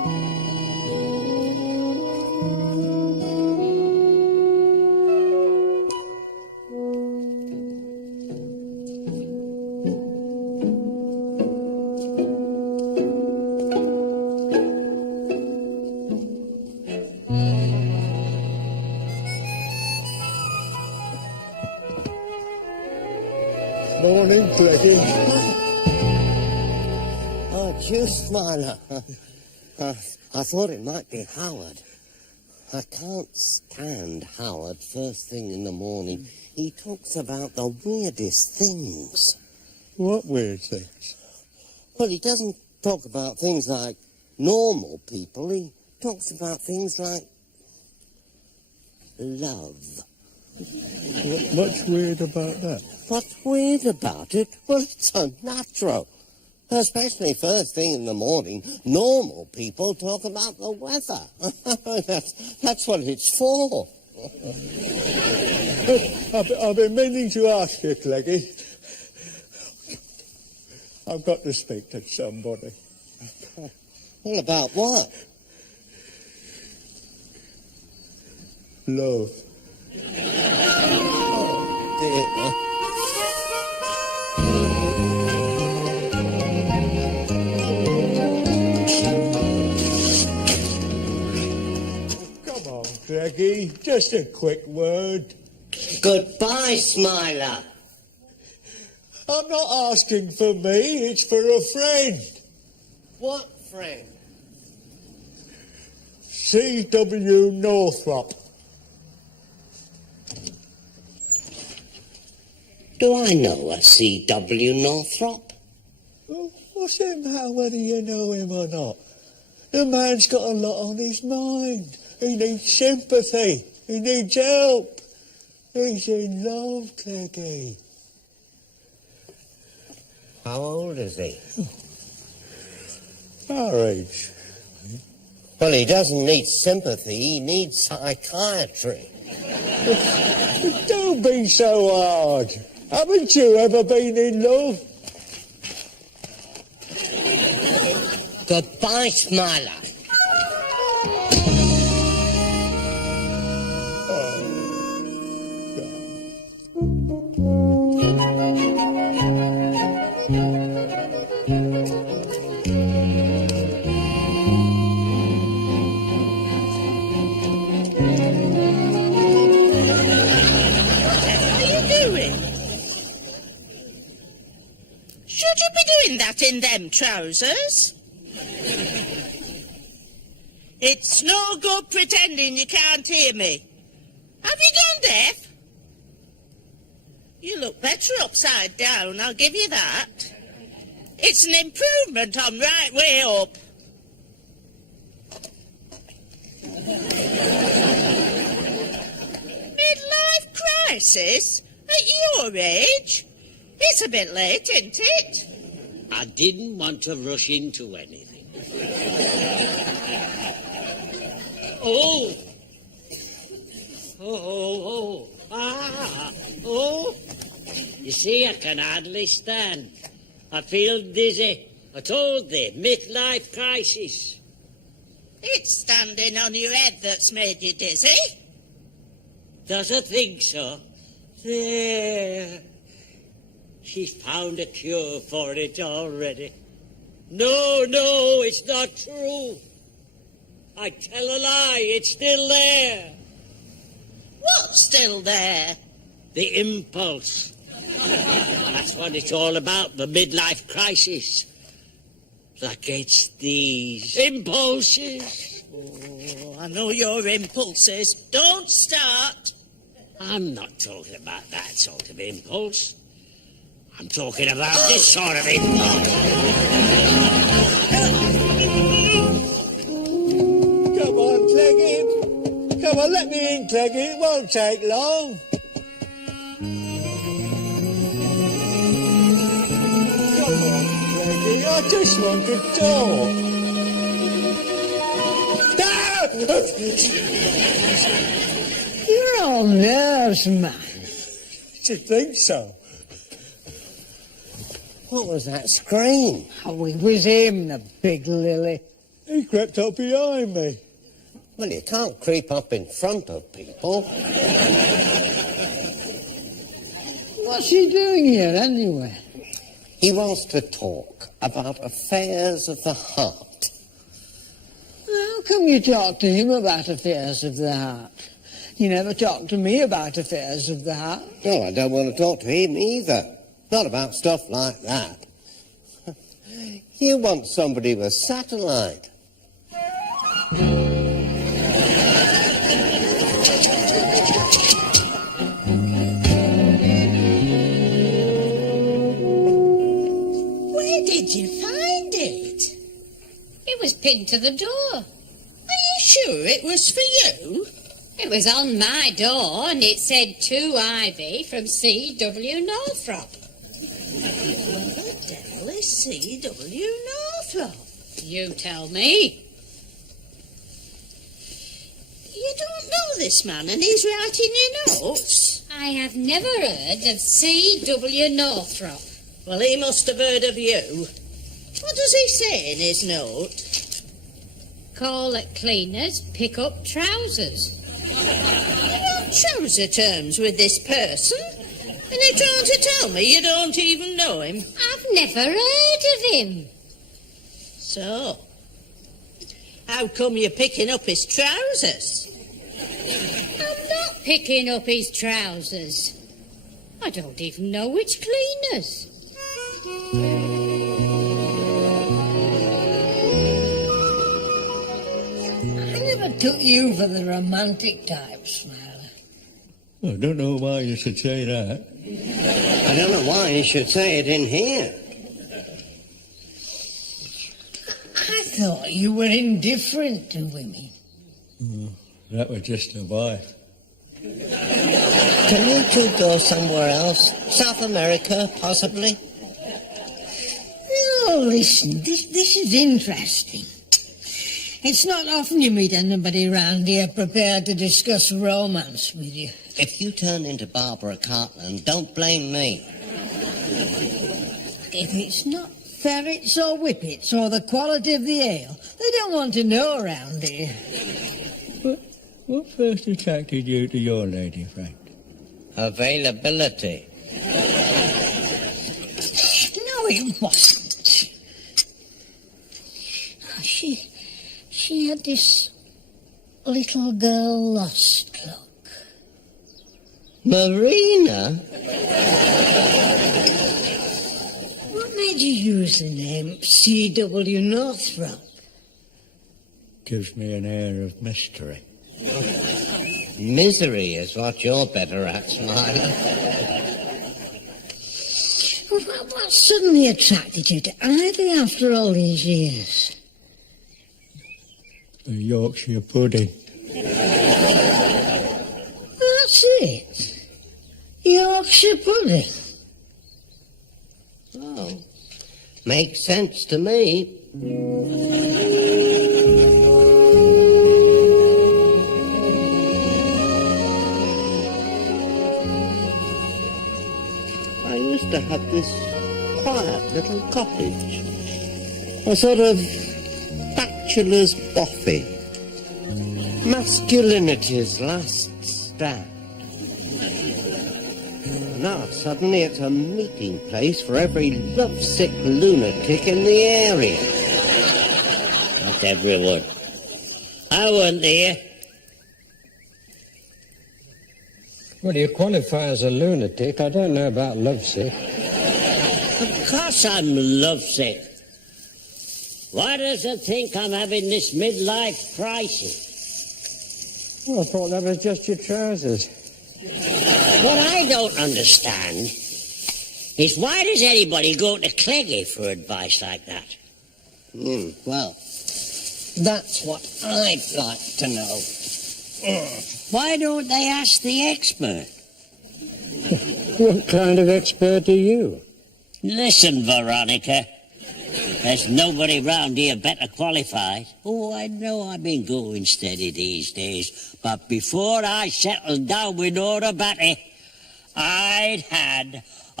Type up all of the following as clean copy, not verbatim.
Morning, Cleggy. Oh, juice, Smiler. I thought it might be Howard. I can't stand Howard first thing in the morning. He talks about the weirdest things. What weird things? Well, he doesn't talk about things like normal people. He talks about things like love. What's weird about that? What's weird about it? Well, it's unnatural. Especially first thing in the morning, normal people talk about the weather. That's what it's for. I've been meaning to ask you, Cleggy. I've got to speak to somebody. Well, about what? Love. Oh, dear. Cleggy, just a quick word. Goodbye, Smiler. I'm not asking for me, it's for a friend. What friend? C.W. Northrop. Do I know a C.W. Northrop? Well, what's it matter whether you know him or not? The man's got a lot on his mind. He needs sympathy. He needs help. He's in love, Cleggy. How old is he? Our age. Well, he doesn't need sympathy. He needs psychiatry. Don't be so hard. Haven't you ever been in love? Goodbye, Smiler. That in them trousers? It's no good pretending you can't hear me. Have you gone deaf? You look better upside down, I'll give you that. It's an improvement on right way up. Midlife crisis? At your age? It's a bit late, isn't it? I didn't want to rush into anything. Oh! You see, I can hardly stand. I feel dizzy. I told thee, midlife crisis. It's standing on your head that's made you dizzy. Does I think so? There. She's found a cure for it already. No, it's not true. I tell a lie, it's still there. What's still there? The impulse. That's what it's all about, the midlife crisis. That gets these impulses. Oh, I know your impulses. Don't start. I'm not talking about that sort of impulse. I'm talking about this sort of impulse. Come on, Cleggy. Come on, let me in, Cleggy. It won't take long. Come on, Cleggy. I just want to talk. You're all nerves, man. Do you think so? What was that scream? Oh, it was him, the big lily. He crept up behind me. Well, you can't creep up in front of people. What's he doing here, anyway? He wants to talk about affairs of the heart. How come you talk to him about affairs of the heart? You never talk to me about affairs of the heart. No, I don't want to talk to him either. Not about stuff like that. You want somebody with satellite. Where did you find it? It was pinned to the door. Are you sure it was for you? It was on my door and it said to Ivy from C.W. Northrop. What the devil is C.W. Northrop? You tell me. You don't know this man and he's writing your notes? I have never heard of C.W. Northrop. Well, he must have heard of you. What does he say in his note? Call at cleaners, pick up trousers. You're on trouser terms with this person, and you're trying to tell me you don't even know him. I've never heard of him. So, how come you're picking up his trousers? I'm not picking up his trousers. I don't even know which cleaners. I never took you for the romantic type, Smiler. I don't know why you should say that. I don't know why you should say it in here. I thought you were indifferent to women. That was just a wife. Can you two go somewhere else? South America, possibly? Oh, listen, this is interesting. It's not often you meet anybody round here prepared to discuss romance with you. If you turn into Barbara Cartland, don't blame me. If it's not ferrets or whippets or the quality of the ale, they don't want to know around here. What first attracted you to your lady friend? Availability. No, it wasn't. She had this little girl lost look. Marina? What made you use the name C.W. Northrop? Gives me an air of mystery. Misery is what you're better at, Smiler. What suddenly attracted you to Ivy after all these years? The Yorkshire pudding. That's it. Yorkshire pudding. Oh, makes sense to me. I used to have this quiet little cottage. A sort of bachelor's boffin. Masculinity's last stand. Now suddenly it's a meeting place for every lovesick lunatic in the area. Not everyone. I wasn't there. Well, you qualify as a lunatic. I don't know about lovesick. Of course I'm lovesick. Why does it think I'm having this midlife crisis? Oh, I thought that was just your trousers. What I don't understand is why does anybody go to Cleggy for advice like that? Well, that's what I'd like to know. Why don't they ask the expert? What kind of expert are you? Listen, Veronica, there's nobody round here better qualified. Oh, I know I've been going steady these days, but before I settled down with Nora Batty, I'd had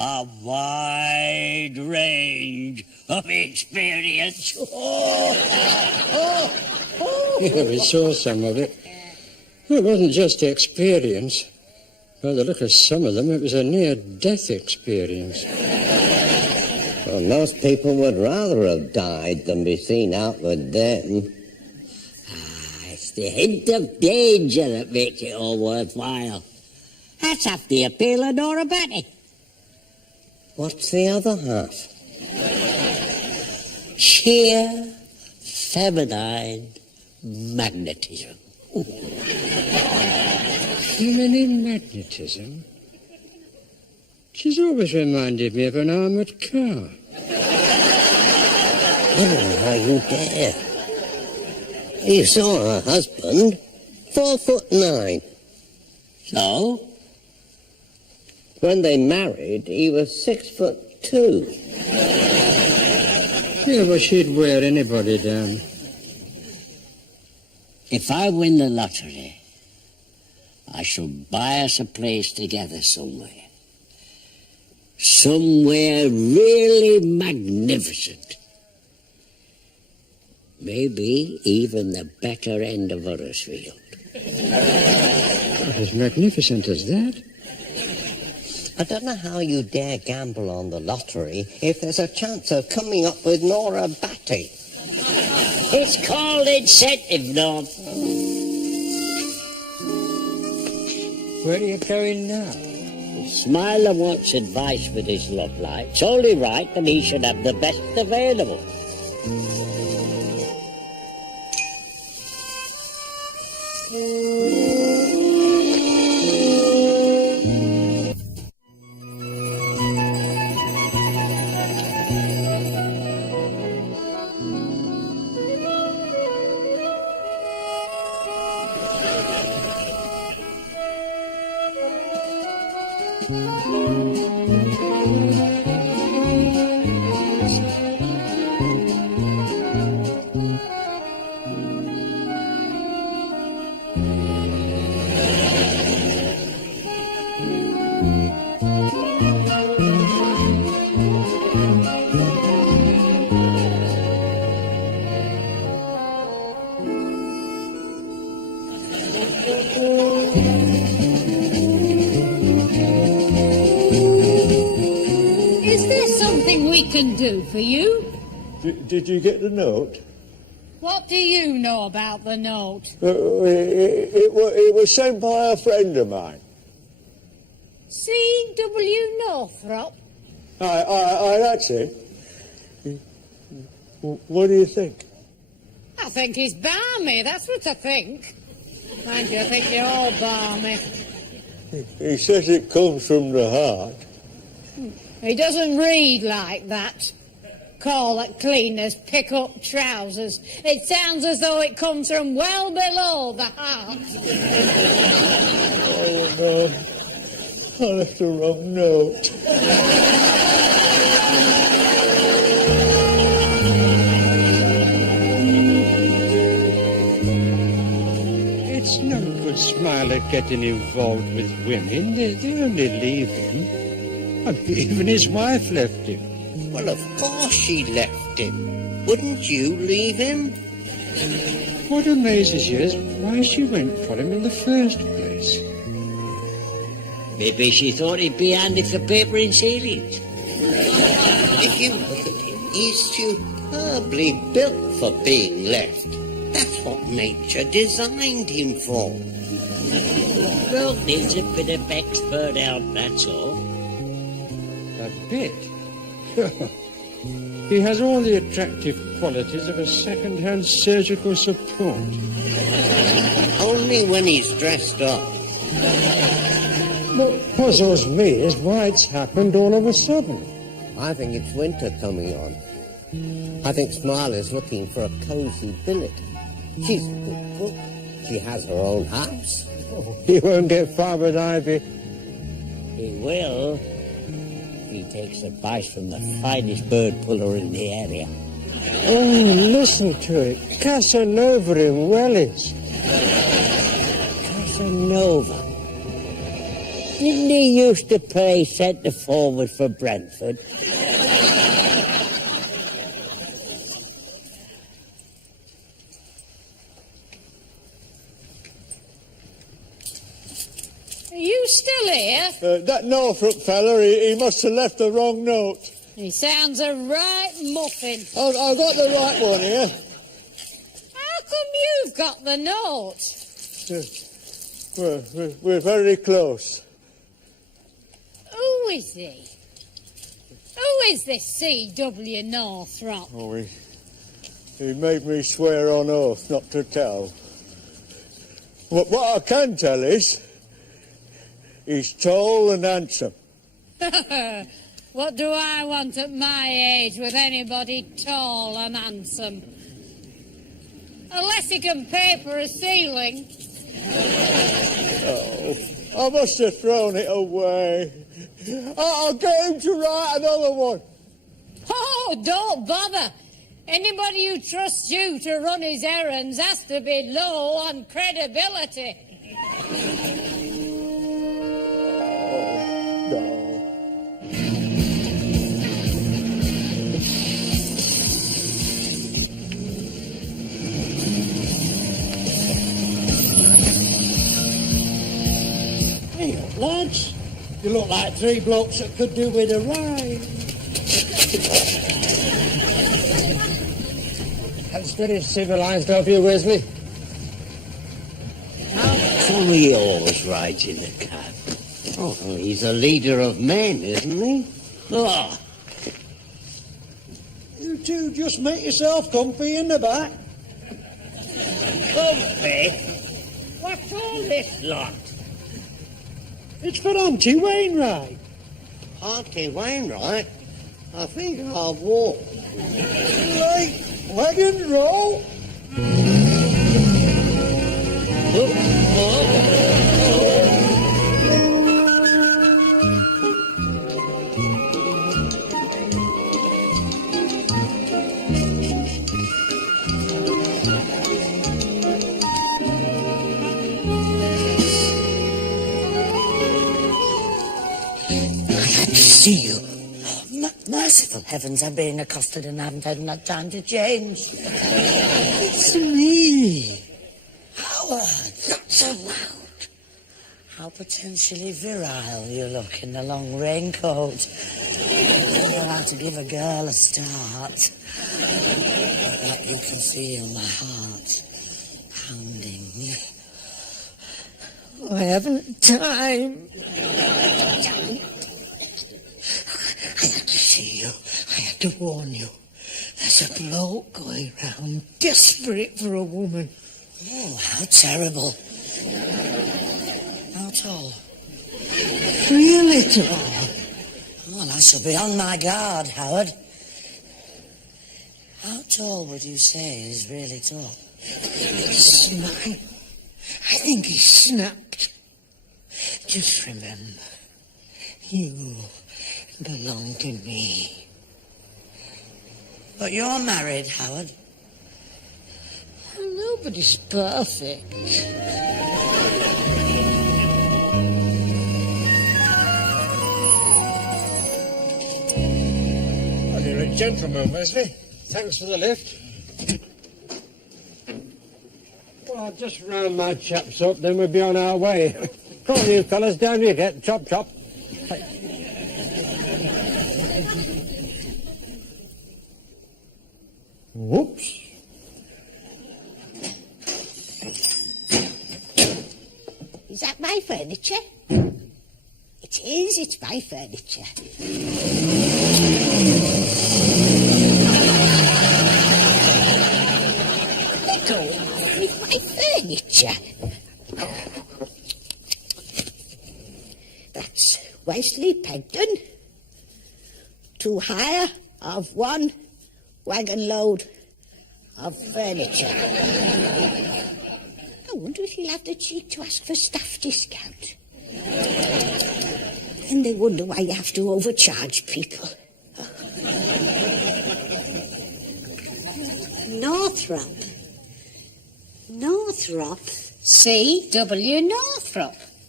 a wide range of experience. Yeah, we saw some of it. It wasn't just experience. By the look of some of them, it was a near-death experience. Well, most people would rather have died than be seen out with them. It's the hint of danger that makes it all worthwhile. That's half the appeal of Nora Batty. What's the other half? Sheer feminine magnetism. Feminine magnetism? She's always reminded me of an armoured car. Oh, how you dare. You saw her husband, 4'9". So? When they married, he was 6'2". Yeah, well, she'd wear anybody down. If I win the lottery, I shall buy us a place together somewhere. Somewhere really magnificent. Maybe even the better end of Huddersfield. Not as magnificent as that. I don't know how you dare gamble on the lottery if there's a chance of coming up with Nora Batty. It's called incentive, Norm. Where are you going now? Smiler wants advice with his love life. It's only right that he should have the best available. Is there something we can do for you? Did you get the note? What do you know about the note? It was sent by a friend of mine. C.W. Northrop? Aye, that's it. What do you think? I think he's balmy, that's what I think. And you think you're all balmy. He says it comes from the heart. He doesn't read like that. Call it cleaners, pick up trousers. It sounds as though it comes from well below the heart. Oh, no. I left the wrong note. It's no good Smiler getting involved with women. They only leave him. And even his wife left him. Well, of course she left him. Wouldn't you leave him? What amazes you is why she went for him in the first place. Maybe she thought he'd be handy for papering ceilings. If you look at him, he's superbly built for being left. That's what nature designed him for. Well, needs a bit of expert help, that's all. A bit. He has all the attractive qualities of a second-hand surgical support. Only when he's dressed up. What puzzles me is why it's happened all of a sudden. I think it's winter coming on. I think Smiler's looking for a cosy billet. She's a good cook. She has her own house. He won't get far with Ivy. He will. He takes advice from the finest bird puller in the area. Oh, listen to it. Casanova in Wellies. Casanova. Didn't he used to play centre forward for Brentford? Are you still here? That Northrop fella, he must have left the wrong note. He sounds a right muffin. I've got the right one here. How come you've got the note? We're very close. Who is he? Who is this C.W. Northrop? Oh, he made me swear on oath not to tell. What I can tell is, he's tall and handsome. What do I want at my age with anybody tall and handsome? Unless he can paper a ceiling. Oh, I must have thrown it away. I'll get him to write another one. Oh, don't bother. Anybody who trusts you to run his errands has to be low on credibility. Hey, lads, you look like three blokes that could do with a ride. That's very civilised of you, Wesley. How come he always rides in the cab? Oh, well, he's a leader of men, isn't he? Oh. You two just make yourself comfy in the back. Comfy? What's all this lot? It's for Auntie Wainwright. Auntie Wainwright? I think I'll walk. Right, wagon roll. See you. Merciful heavens, I'm being accosted and I haven't had enough time to change. It's me. Howard, not so loud. How potentially virile you look in the long raincoat. You know how to give a girl a start. But you can feel my heart pounding. I haven't time. I had to see you. I had to warn you. There's a bloke going round desperate for a woman. Oh, how terrible. How tall? Really tall? Well, I shall be on my guard, Howard. How tall would you say is really tall? I think he snapped. Just remember, you belong to me. But you're married, Howard. Well, nobody's perfect. Well, you're a gentleman, Wesley. Thanks for the lift. Well, I'll just round my chaps up, then we'll be on our way. Come on, you fellas, down you get. Chop, chop. Whoops. Is that my furniture? It is, it's my furniture. Let go with my furniture. That's Wesley Pegden, to hire of one wagon load of furniture. I wonder if he'll have the cheek to ask for staff discount. And they wonder why you have to overcharge people. Northrop. C.W. Northrop.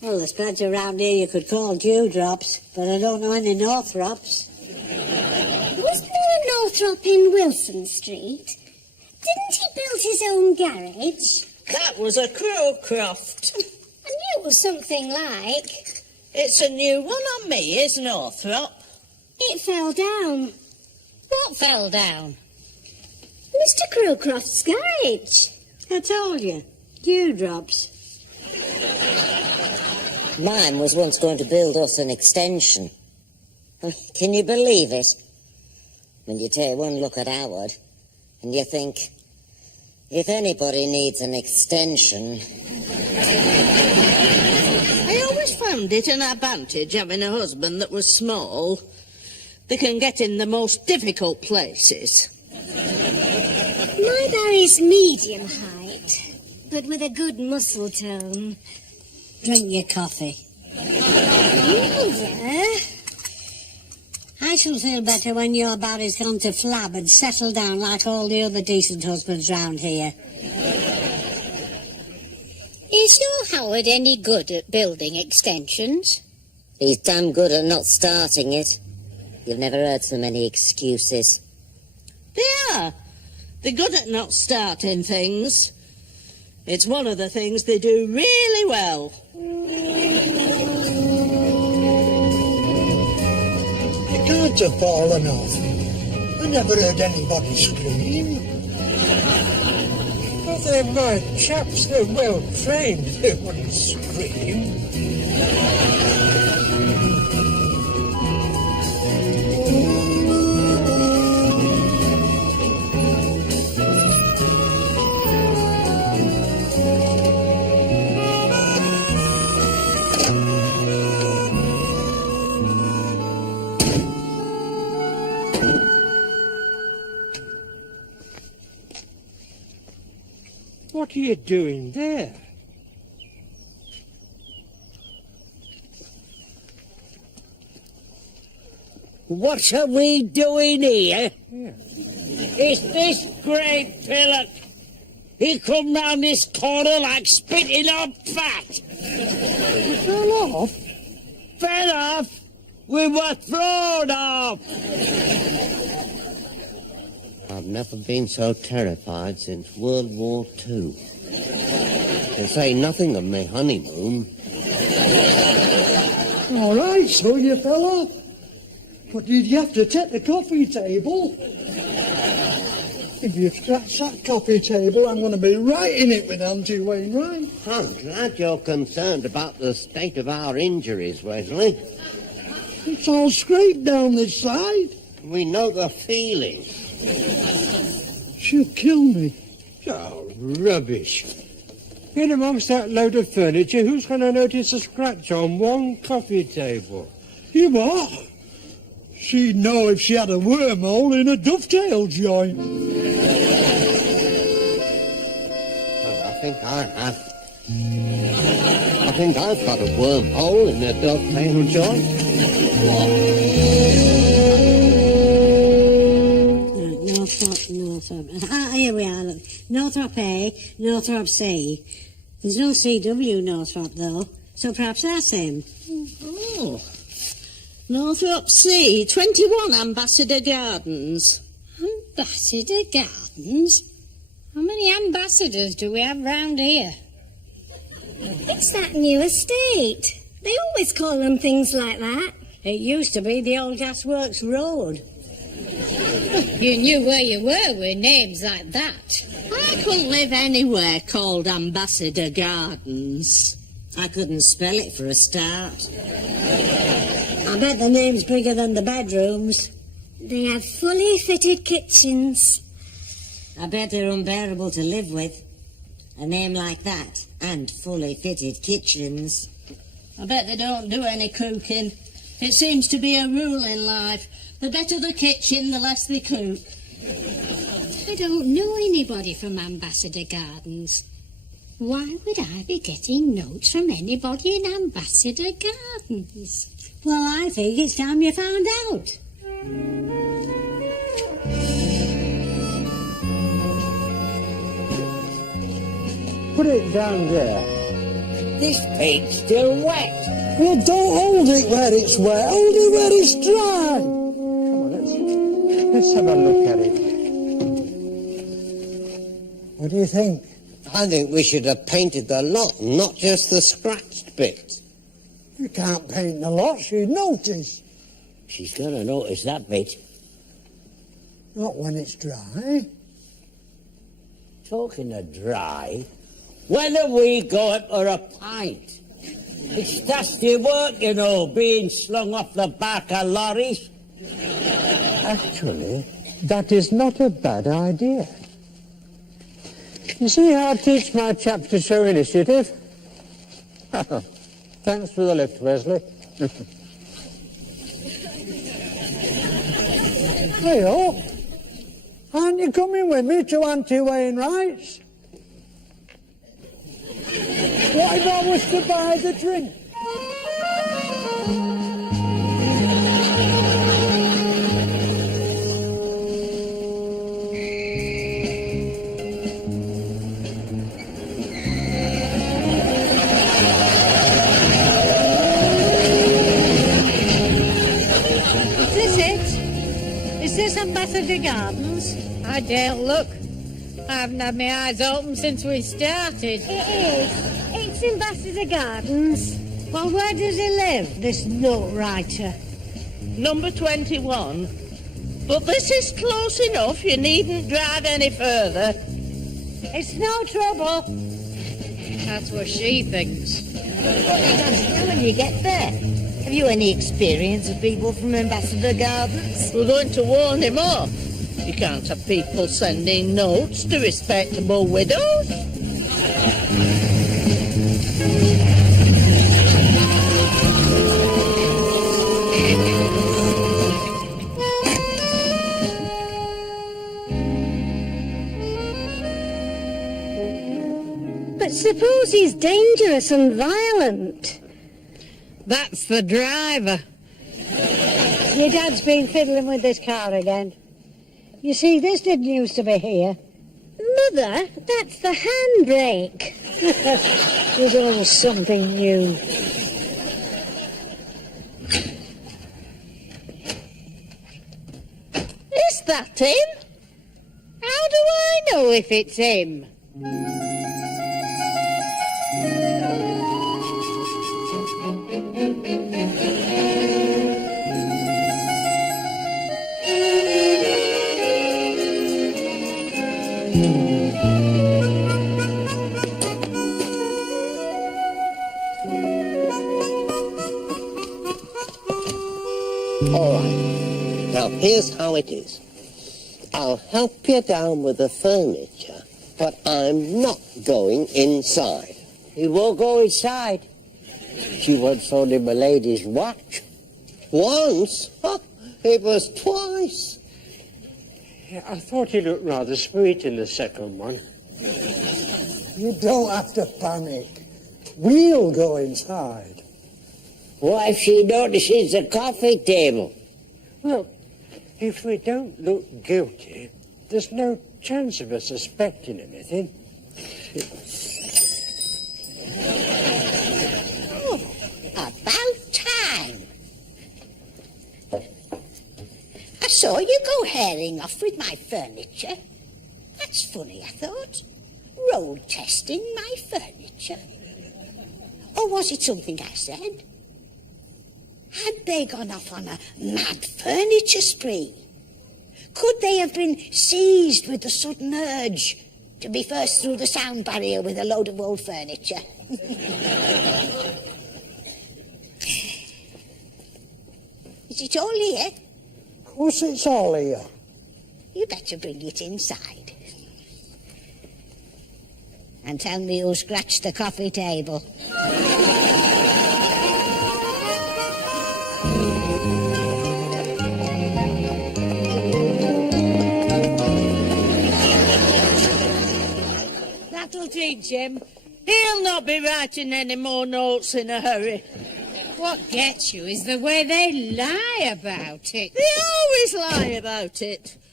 Well, there's plenty around here you could call dewdrops, but I don't know any Northrops. Wasn't there a Northrop in Wilson Street? Didn't he build his own garage? That was a Crowcroft. I knew it was something like. It's a new one on me, is Northrop? It fell down. What fell down? Mr. Crowcroft's garage. I told you, dewdrops. Mine was once going to build us an extension. Can you believe it? When you take one look at Howard and you think, if anybody needs an extension... I always found it an advantage having a husband that was small. They can get in the most difficult places. My Barry's medium height, but with a good muscle tone. Drink your coffee. Mother? I shall feel better when your Barry's gone to flab and settle down like all the other decent husbands round here. Is your Howard any good at building extensions? He's damn good at not starting it. You've never heard so many excuses. They are. They're good at not starting things. It's one of the things they do really well. The cards have fallen off. I never heard anybody scream. But they're my chaps, they're well trained, they wouldn't scream. What are you doing there? What are we doing here? It's this great pillock. He come round this corner like spitting on fat. Fell off? Fell off. We were thrown off. I've never been so terrified since World War II. To say nothing of my honeymoon. All right, so you fell off. But did you have to take the coffee table? If you scratch that coffee table, I'm going to be right in it with Auntie Wainwright. I'm glad you're concerned about the state of our injuries, Wesley. It's all scraped down this side. We know the feeling. She'll kill me. Oh, rubbish. In amongst that load of furniture, who's going to notice a scratch on one coffee table? You what? She'd know if she had a wormhole in a dovetail joint. Well, I think I have. I think I've got a wormhole in a dovetail joint. Northrop. Here we are, look. Northrop A, Northrop C. There's no CW Northrop, though, so perhaps that's him. Oh. Northrop C, 21 Ambassador Gardens. Ambassador Gardens? How many ambassadors do we have round here? It's that new estate. They always call them things like that. It used to be the old Gasworks Road. You knew where you were with names like that. I couldn't live anywhere called Ambassador Gardens. I couldn't spell it for a start. I bet the name's bigger than the bedrooms. They have fully fitted kitchens. I bet they're unbearable to live with. A name like that, and fully fitted kitchens. I bet they don't do any cooking. It seems to be a rule in life. The better the kitchen, the less they cook. I don't know anybody from Ambassador Gardens. Why would I be getting notes from anybody in Ambassador Gardens? Well, I think it's time you found out. Put it down there. This paint's still wet. Well, don't hold it where it's wet. Hold it where it's dry. Come on, let's have a look at it. What do you think? I think we should have painted the lot, not just the scratched bits. You can't paint the lot, she'd notice. She's gonna notice that bit. Not when it's dry. Talking of dry, when are we going for a pint? It's dusty work, you know, being slung off the back of lorries. Actually, that is not a bad idea. You see how I teach my chaps to show initiative? Thanks for the lift, Wesley. Hey, oh, aren't you coming with me to Auntie Wainwright's? What if I was to buy the drink? Is this Ambassador Gardens? I dare look. I haven't had my eyes open since we started. It is. It's Ambassador Gardens. Well, where does he live, this note writer? Number 21. But this is close enough, you needn't drive any further. It's no trouble. That's what she thinks. How will you get there? Have you any experience of people from Ambassador Gardens? We're going to warn him off. You can't have people sending notes to respectable widows. But suppose he's dangerous and violent. That's the driver. Your dad's been fiddling with this car again. You see, this didn't used to be here. Mother, that's the handbrake. There's always something new. Is that him? How do I know if it's him? All right. Now, here's how it is. I'll help you down with the furniture, but I'm not going inside. He won't go inside. She once sold him a lady's watch. Once? Huh, it was twice. Yeah, I thought he looked rather sweet in the second one. You don't have to panic. We'll go inside. What if she notices the coffee table? Well, if we don't look guilty, there's no chance of us suspecting anything. About time. I saw you go herring off with my furniture. That's funny, I thought. Road testing my furniture. Or was it something I said? Had they gone off on a mad furniture spree? Could they have been seized with the sudden urge to be first through the sound barrier with a load of old furniture? Is it all here? Of course it's all here. You better bring it inside. And tell me who scratched the coffee table. That'll teach him. He'll not be writing any more notes in a hurry. What gets you is the way they lie about it. They always lie about it.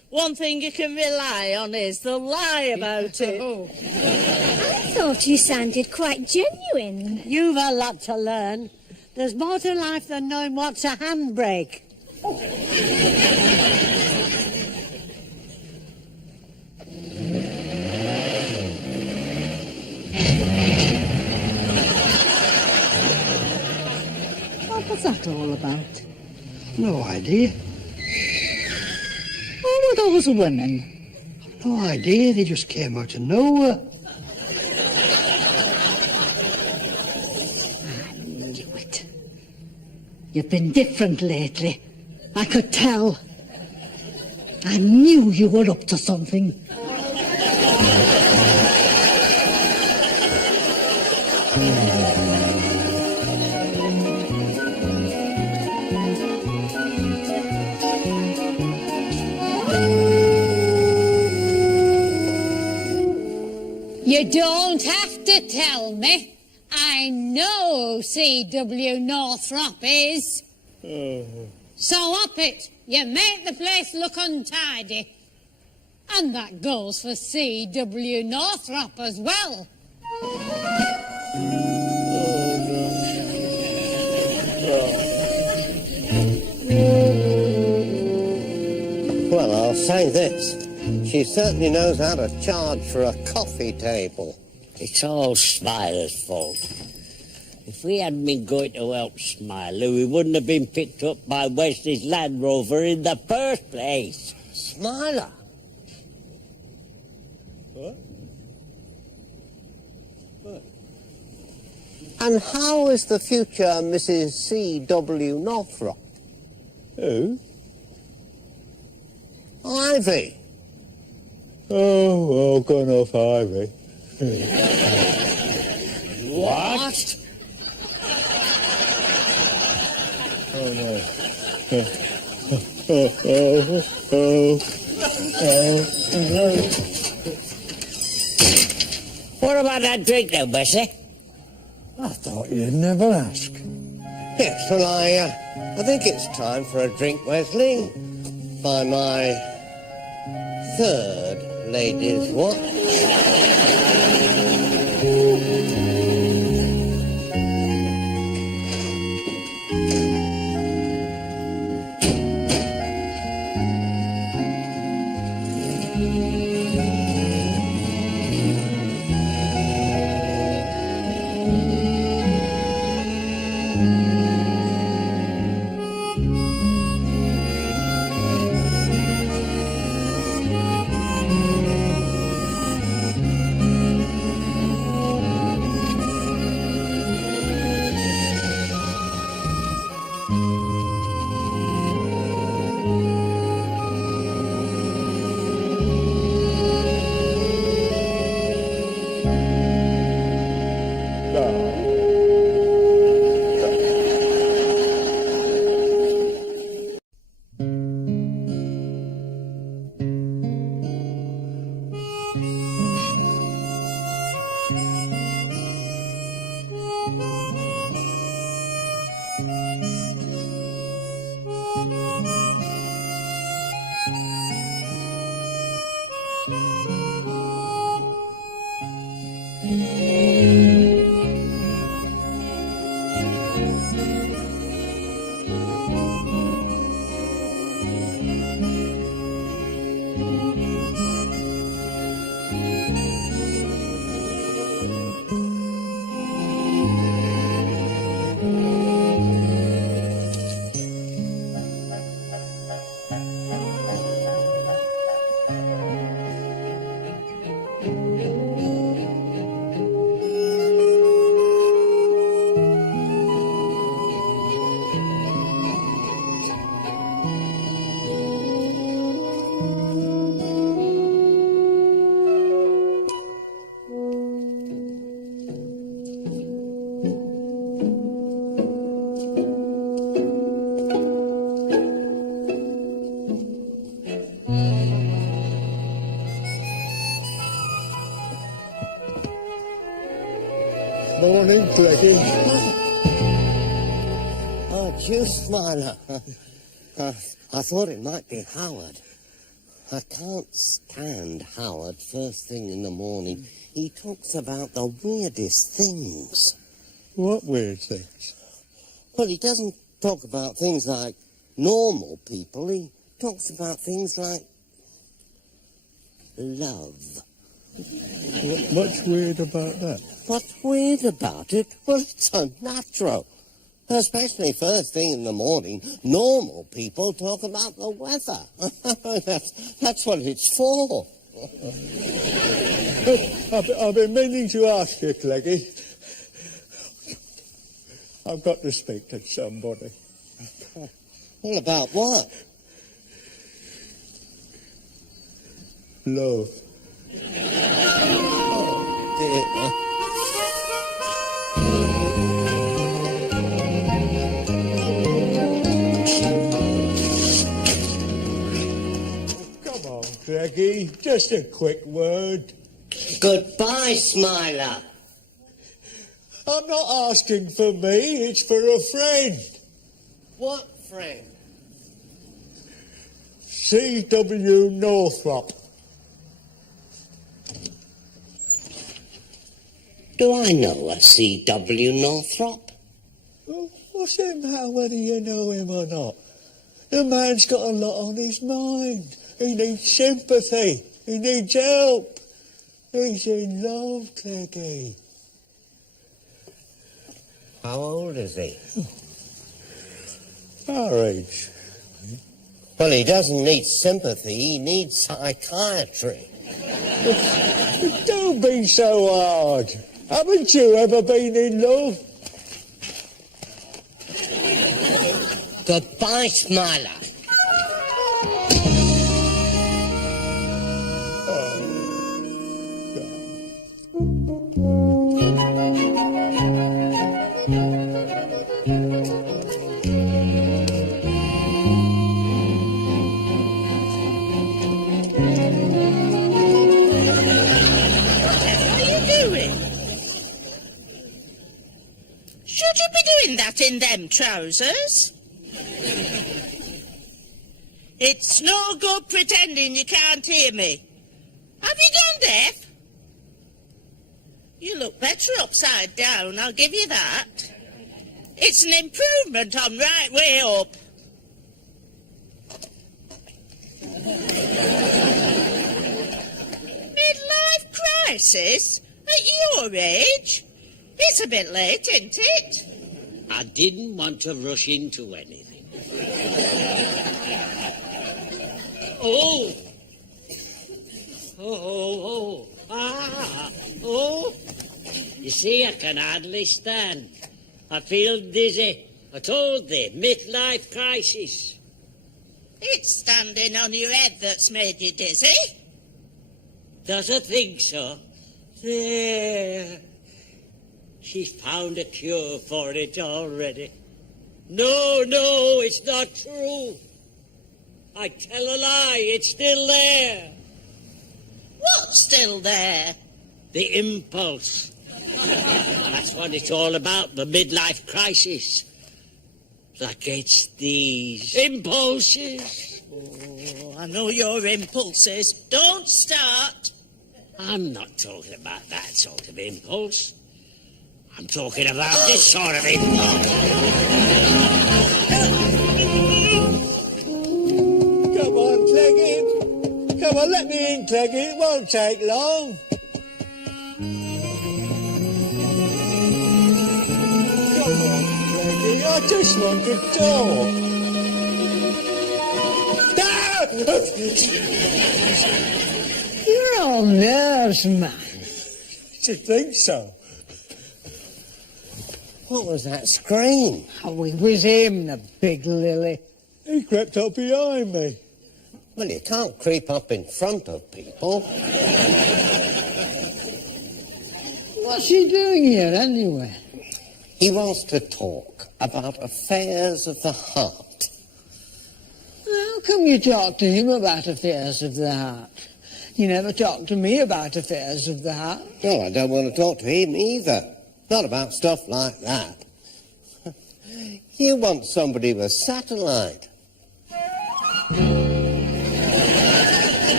One thing you can rely on is they'll lie about it. I thought you sounded quite genuine. You've a lot to learn. There's more to life than knowing what's a handbrake. What was that all about? No idea. Who were those women? No idea. They just came out of nowhere. I knew it. You've been different lately. I could tell. I knew you were up to something. You don't have to tell me. I know who C.W. Northrop is. So up it. You make the place look untidy. And that goes for C.W. Northrop as well. Well, I'll say this. She certainly knows how to charge for a coffee table. It's all Smiler's fault. If we hadn't been going to help Smiler, we wouldn't have been picked up by Wesley's Land Rover in the first place. Smiler? What? What? And how is the future Mrs. C.W. Northrop? Who? Ivy. Oh, well, gone off Ivy. What? Oh, no. What about that drink now, Bessie? I thought you'd never ask. Yes, well, I think it's time for a drink, Wesley. By my third ladies' watch. Morning, Blackie. Oh, you Smiler. I thought it might be Howard. I can't stand Howard first thing in the morning. He talks about the weirdest things. What weird things? Well, he doesn't talk about things like normal people. He talks about things like love. What's weird about that? What's weird about it? Well, it's unnatural. Especially first thing in the morning, normal people talk about the weather. That's what it's for. I've been meaning to ask you, Cleggy. I've got to speak to somebody. All about what? Love. Come on, Cleggy. Just a quick word. Goodbye, Smiler. I'm not asking for me, it's for a friend. What friend? C.W. Northrop. Do I know a C.W. Northrop? Well, what's it matter whether you know him or not? The man's got a lot on his mind. He needs sympathy. He needs help. He's in love, Cleggy. How old is he? Our age. Well, he doesn't need sympathy, he needs psychiatry. Don't be so hard. Haven't you ever been in love? Goodbye, Smiler. That in them trousers? It's no good pretending you can't hear me. Have you gone deaf? You look better upside down, I'll give you that. It's an improvement on right way up. Midlife crisis? At your age? It's a bit late, isn't it? I didn't want to rush into anything. Oh! You see, I can hardly stand. I feel dizzy. I told thee, midlife crisis. It's standing on your head that's made you dizzy. Does I think so? There. She's found a cure for it already. No, it's not true. I tell a lie, it's still there. What's still there? The impulse. That's what it's all about, the midlife crisis. That gets these impulses. Oh, I know your impulses. Don't start. I'm not talking about that sort of impulse. I'm talking about this sort of impulse. Come on, Cleggy. Come on, let me in, Cleggy. It won't take long. Come on, Cleggy. I just want to talk. You're all nerves, man. Do you think so? What was that scream? Oh, it was him, the big lily. He crept up behind me. Well, you can't creep up in front of people. What's he doing here, anyway? He wants to talk about affairs of the heart. How come you talk to him about affairs of the heart? You never talk to me about affairs of the heart. No, I don't want to talk to him either. Not about stuff like that. You want somebody with satellite.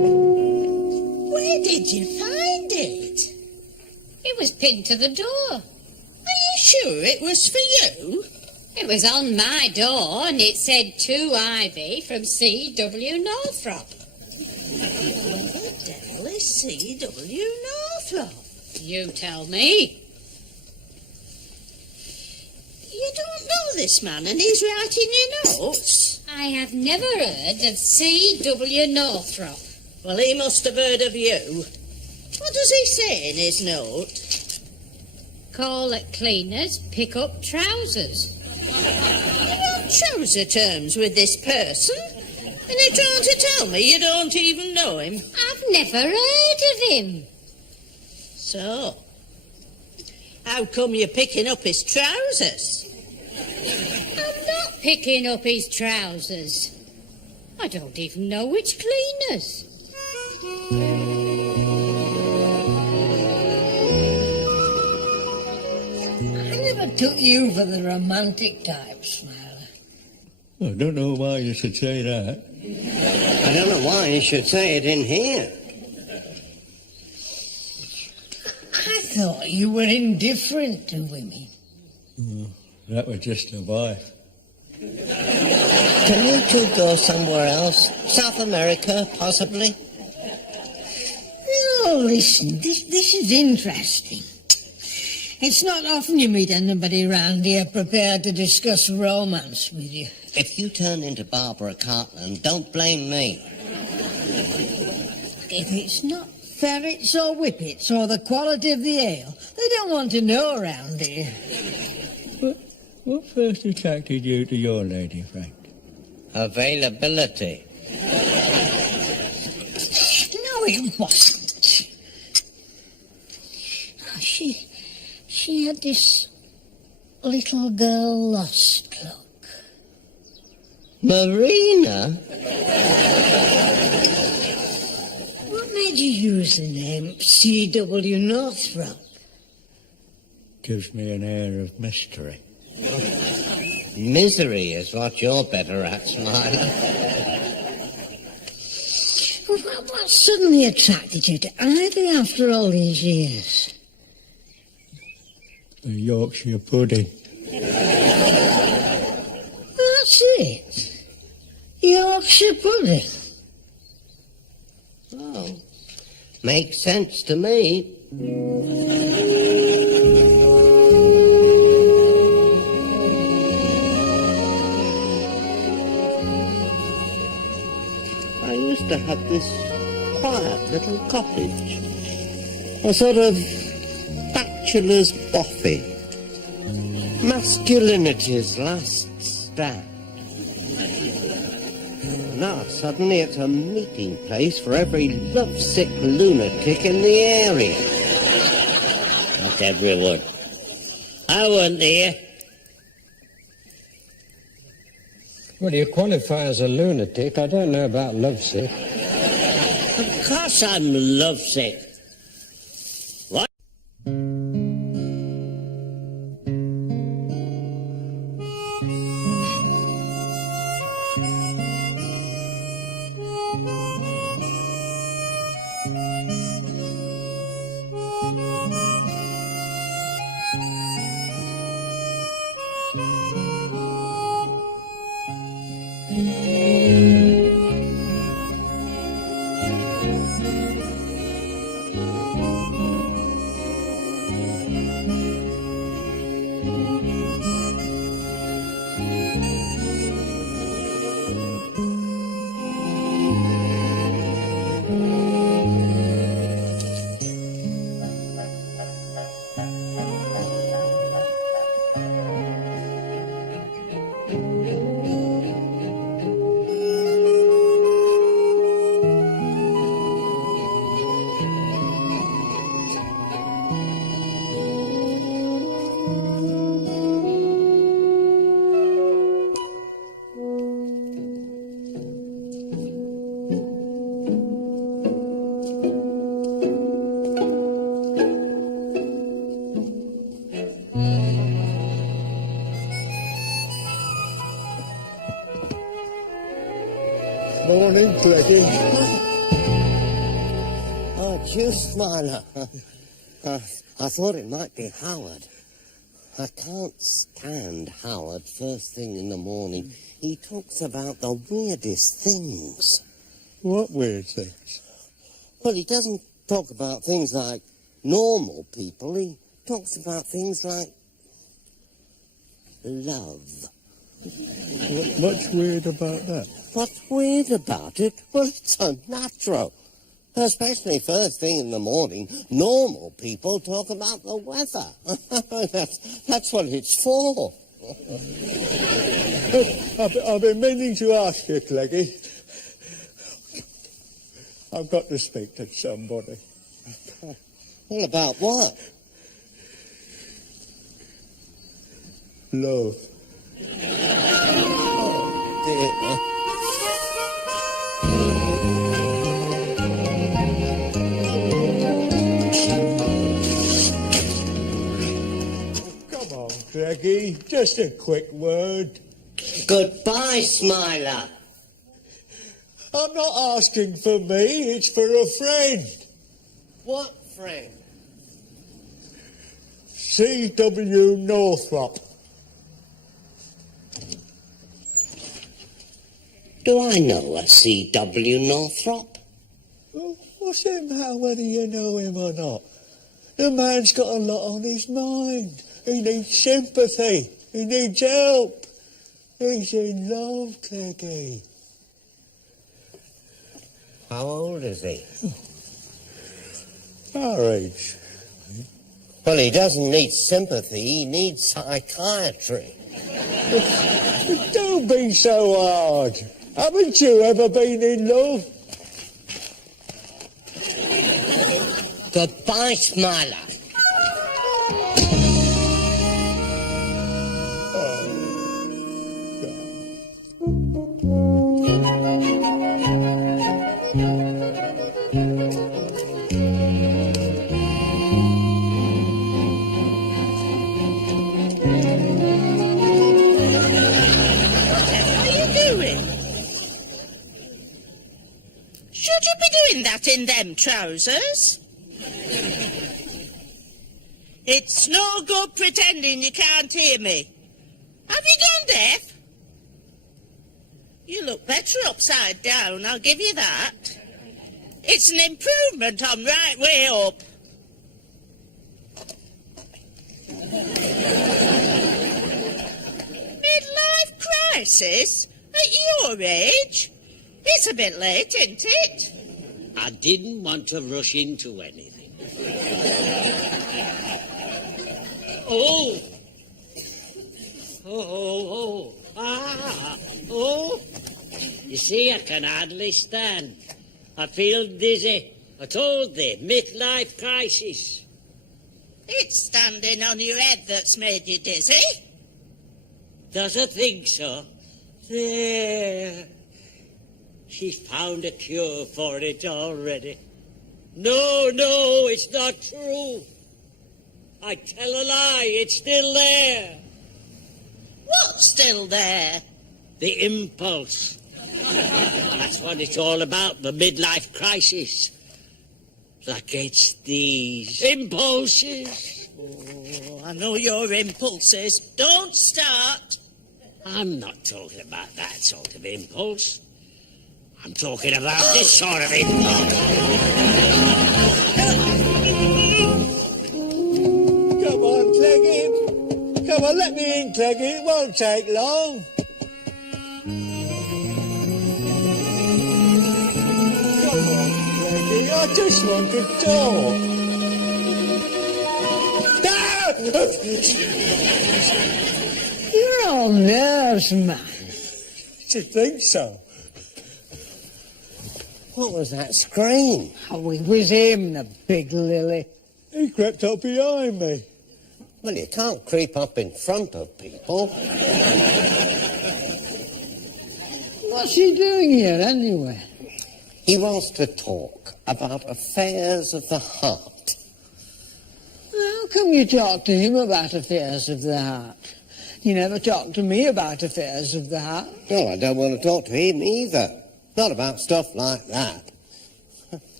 did you find it? It was pinned to the door. Are you sure it was for you? It was on my door and it said to Ivy from C.W. Northrop. What the devil is C.W. Northrop? You tell me. You don't know this man and he's writing your notes? I have never heard of C.W. Northrop. Well, he must have heard of you. What does he say in his note? Call at cleaners, pick up trousers. You're on trouser terms with this person? And you're trying to tell me you don't even know him? I've never heard of him. So, how come you're picking up his trousers? I'm not picking up his trousers. I don't even know which cleaners. I never took you for the romantic type, Smiler. I don't know why you should say that. I don't know why you should say it in here. I thought you were indifferent to women. That was just a wife. Can you two go somewhere else? South America, possibly? Oh, listen, this is interesting. It's not often you meet anybody round here prepared to discuss romance with you. If you turn into Barbara Cartland, don't blame me. If it's not ferrets or whippets or the quality of the ale, they don't want to know around here. What first attracted you to your lady, Frank? Availability. No, it wasn't. She had this little girl lost look. Marina? What made you use the name C.W. Northrop? Gives me an air of mystery. Misery is what you're better at, Smiler. What suddenly attracted you to Ivy after all these years? The Yorkshire pudding. That's it. Yorkshire pudding. Oh, makes sense to me. I used to have this quiet little cottage. A sort of bachelor's boffy. Masculinity's last stand. Now suddenly it's a meeting place for every lovesick lunatic in the area. Not everyone. I wasn't here. Well, you qualify as a lunatic. I don't know about lovesick. Of course I'm lovesick. What? Morning, Greggy. Oh, you, Smiler? I thought it might be Howard. I can't stand Howard first thing in the morning. He talks about the weirdest things. What weird things? Well, he doesn't talk about things like normal people. He talks about things like love. What's weird about that? What's weird about it? Well, it's unnatural. Especially first thing in the morning, normal people talk about the weather. That's what it's for. I've been meaning to ask you, Cleggy. I've got to speak to somebody. Well, about what? Love. Oh, dear. Cleggy, just a quick word. Goodbye, Smiler. I'm not asking for me, it's for a friend. What friend? C.W. Northrop. Do I know a C.W. Northrop? Well, what's it matter whether you know him or not? The man's got a lot on his mind. He needs sympathy. He needs help. He's in love, Cleggy. How old is he? Our age. Well, he doesn't need sympathy. He needs psychiatry. Don't be so hard. Haven't you ever been in love? Goodbye, Smiler. Should you be doing that in them trousers? It's no good pretending you can't hear me. Have you gone deaf? You look better upside down, I'll give you that. It's an improvement on right way up. Midlife crisis? At your age? It's a bit late, isn't it? I didn't want to rush into anything. Oh! Oh! You see, I can hardly stand. I feel dizzy. I told thee, midlife crisis. It's standing on your head that's made you dizzy. Does I think so? There. She's found a cure for it already. No, it's not true. I tell a lie, it's still there. What's still there? The impulse. That's what it's all about, the midlife crisis. Like it's these impulses. Oh, I know your impulses. Don't start. I'm not talking about that sort of impulse. I'm talking about this sort of impulse. Come on, Cleggy. Come on, let me in, Cleggy. It won't take long. Come on, Cleggy. I just want to talk. You're all nerves, man. Do you think so? What was that scream? Oh, it was him, the big lily. He crept up behind me. Well, you can't creep up in front of people. What's he doing here, anyway? He wants to talk about affairs of the heart. How come you talk to him about affairs of the heart? You never talk to me about affairs of the heart. No, I don't want to talk to him either. Not about stuff like that.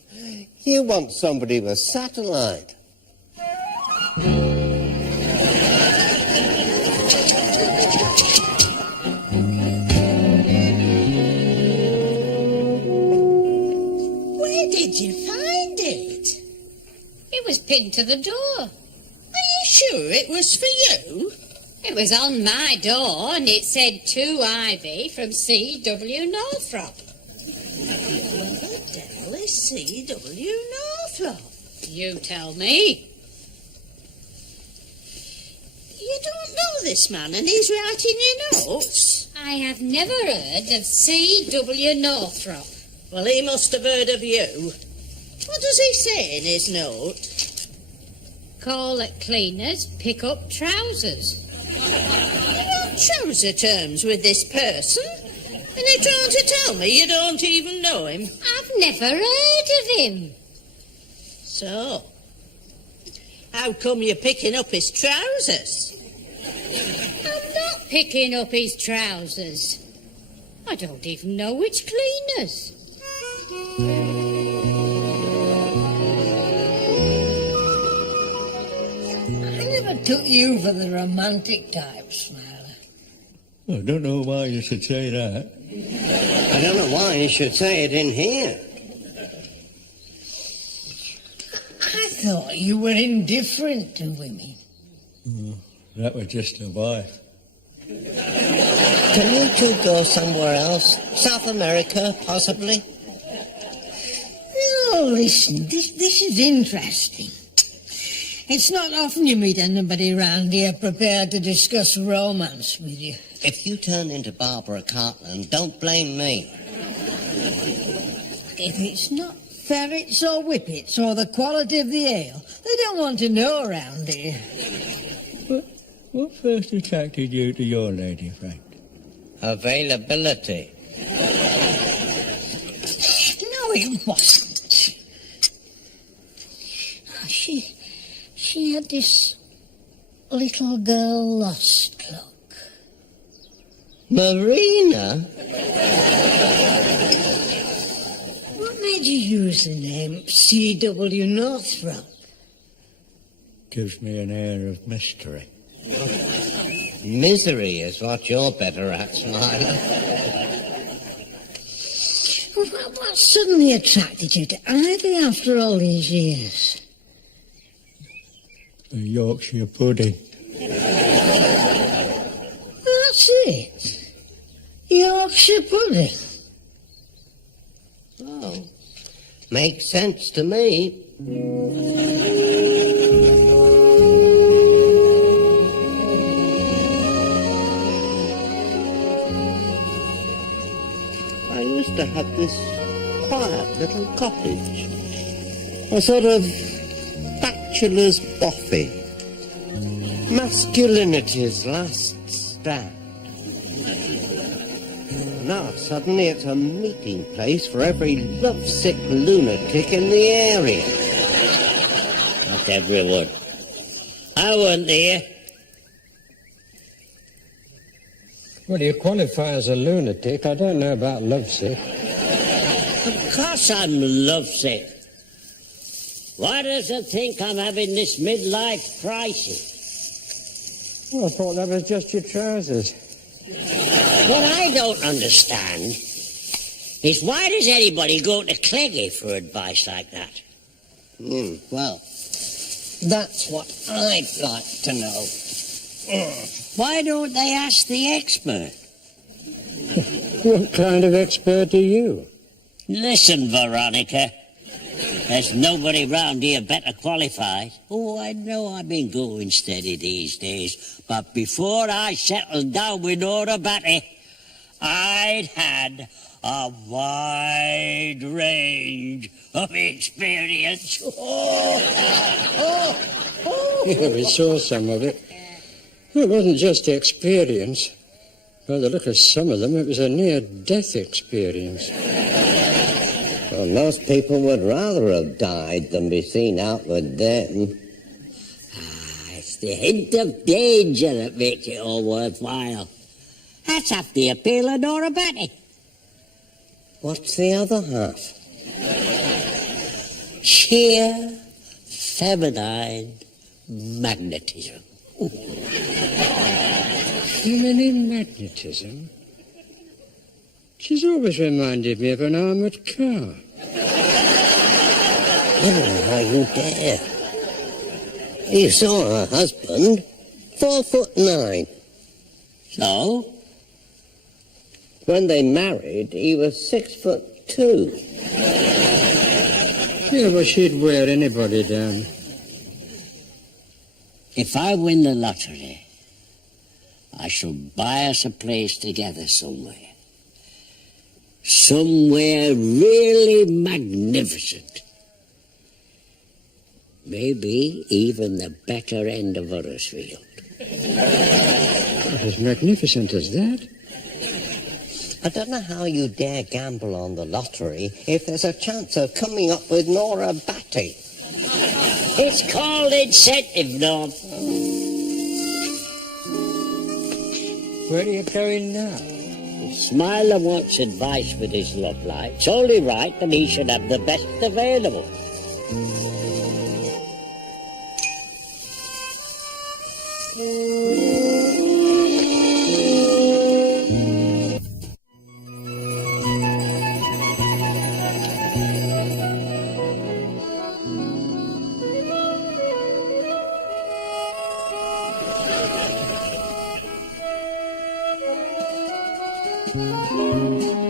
You want somebody with satellite. Where did you find it? It was pinned to the door. Are you sure it was for you? It was on my door and it said to Ivy from C.W. Northrop. What the devil is C.W. Northrop? You tell me. You don't know this man and he's writing your notes? I have never heard of C.W. Northrop. Well, he must have heard of you. What does he say in his note? Call at cleaners, pick up trousers. You're on trouser terms with this person? And you're trying to tell me you don't even know him? I've never heard of him. So, how come you're picking up his trousers? I'm not picking up his trousers. I don't even know which cleaners. I never took you for the romantic type, Smiler. I don't know why you should say that. I don't know why you should say it in here. I thought you were indifferent to women. That was just a wife. Can you two go somewhere else? South America, possibly? Oh, listen, this is interesting. It's not often you meet anybody round here prepared to discuss romance with you. If you turn into Barbara Cartland, don't blame me. If it's not ferrets or whippets or the quality of the ale, they don't want to know around here. What first attracted you to your lady friend? Availability. No, it wasn't. She had this little girl lost look. Marina? What made you use the name C.W. Northrop? Gives me an air of mystery. Misery is what you're better at, Smiler. What suddenly attracted you to Ivy after all these years? A Yorkshire pudding. That's it. Yorkshire pudding. Oh, makes sense to me. I used to have this quiet little cottage. A sort of bachelor's boffy. Masculinity's last stand. Now suddenly it's a meeting place for every lovesick lunatic in the area. Not everyone. I wasn't there. Well, you qualify as a lunatic. I don't know about lovesick. Of course I'm lovesick. Why does it think I'm having this midlife crisis? Oh, I thought that was just your trousers. What I don't understand is why does anybody go to Cleggy for advice like that? Well, that's what I'd like to know. Why don't they ask the expert? What kind of expert are you? Listen, Veronica. There's nobody round here better qualified. Oh, I know I've been going steady these days, but before I settled down with Nora Batty, I'd had a wide range of experience. Yeah, we saw some of it. It wasn't just experience. By the look of some of them, it was a near-death experience. Well, most people would rather have died than be seen out with them. It's the hint of danger that makes it all worthwhile. That's half the appeal of Nora Batty. What's the other half? sheer feminine magnetism. Feminine magnetism? She's always reminded me of an armoured car. Oh, how you dare. You saw her husband, 4'9". So? When they married, he was 6'2". Yeah, but she'd wear anybody down. If I win the lottery, I shall buy us a place together somewhere. Somewhere really magnificent. Maybe even the better end of Huddersfield. Not as magnificent as that. I don't know how you dare gamble on the lottery if there's a chance of coming up with Nora Batty. It's called incentive, Norm. Where are you going now? Smiler wants advice with his love life. It's only right that he should have the best available.